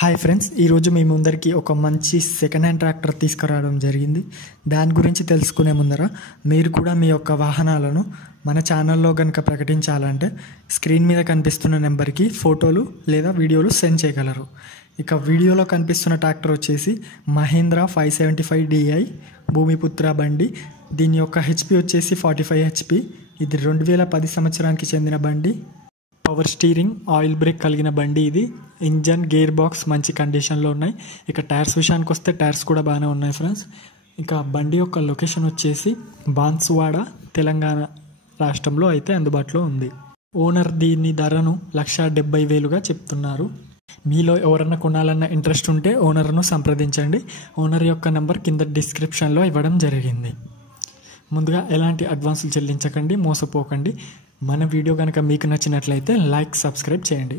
Hi friends, ఈరోజు మీ ముందరికి ఒక మంచి సెకండ్ హ్యాండ్ ట్రాక్టర్ తీసుకురావడం జరిగింది. దాని గురించి తెలుసుకునే ముందర మీరు కూడా మీ యొక్క వాహనాలను మన ఛానల్లో కనుక ప్రకటించాలంటే స్క్రీన్ మీద కనిపిస్తున్న నెంబర్కి ఫోటోలు లేదా వీడియోలు సెండ్ చేయగలరు. ఇక వీడియోలో కనిపిస్తున్న ట్రాక్టర్ వచ్చేసి మహీంద్రా 575 DI భూమిపుత్ర బండి. దీని యొక్క హెచ్పి వచ్చేసి 45 HP. ఇది 2010 సంవత్సరానికి చెందిన బండి. పవర్ స్టీరింగ్, ఆయిల్ బ్రేక్ కలిగిన బండి ఇది. ఇంజన్, గేర్ బాక్స్ మంచి కండిషన్లో ఉన్నాయి. ఇక టైర్స్ విషయానికి వస్తే టైర్స్ కూడా బాగానే ఉన్నాయి ఫ్రెండ్స్. ఇక బండి యొక్క లొకేషన్ వచ్చేసి బాన్సువాడ, తెలంగాణ రాష్ట్రంలో అయితే అందుబాటులో ఉంది. ఓనర్ దీని ధరను 1,70,000గా చెప్తున్నారు. మీలో ఎవరన్నా కొనాలన్న ఇంట్రెస్ట్ ఉంటే ఓనర్ను సంప్రదించండి. ఓనర్ యొక్క నెంబర్ కింద డిస్క్రిప్షన్లో ఇవ్వడం జరిగింది. ముందుగా ఎలాంటి అడ్వాన్సులు చెల్లించకండి, మోసపోకండి. మన వీడియో కనుక మీకు నచ్చినట్లయితే లైక్, సబ్స్క్రైబ్ చేయండి.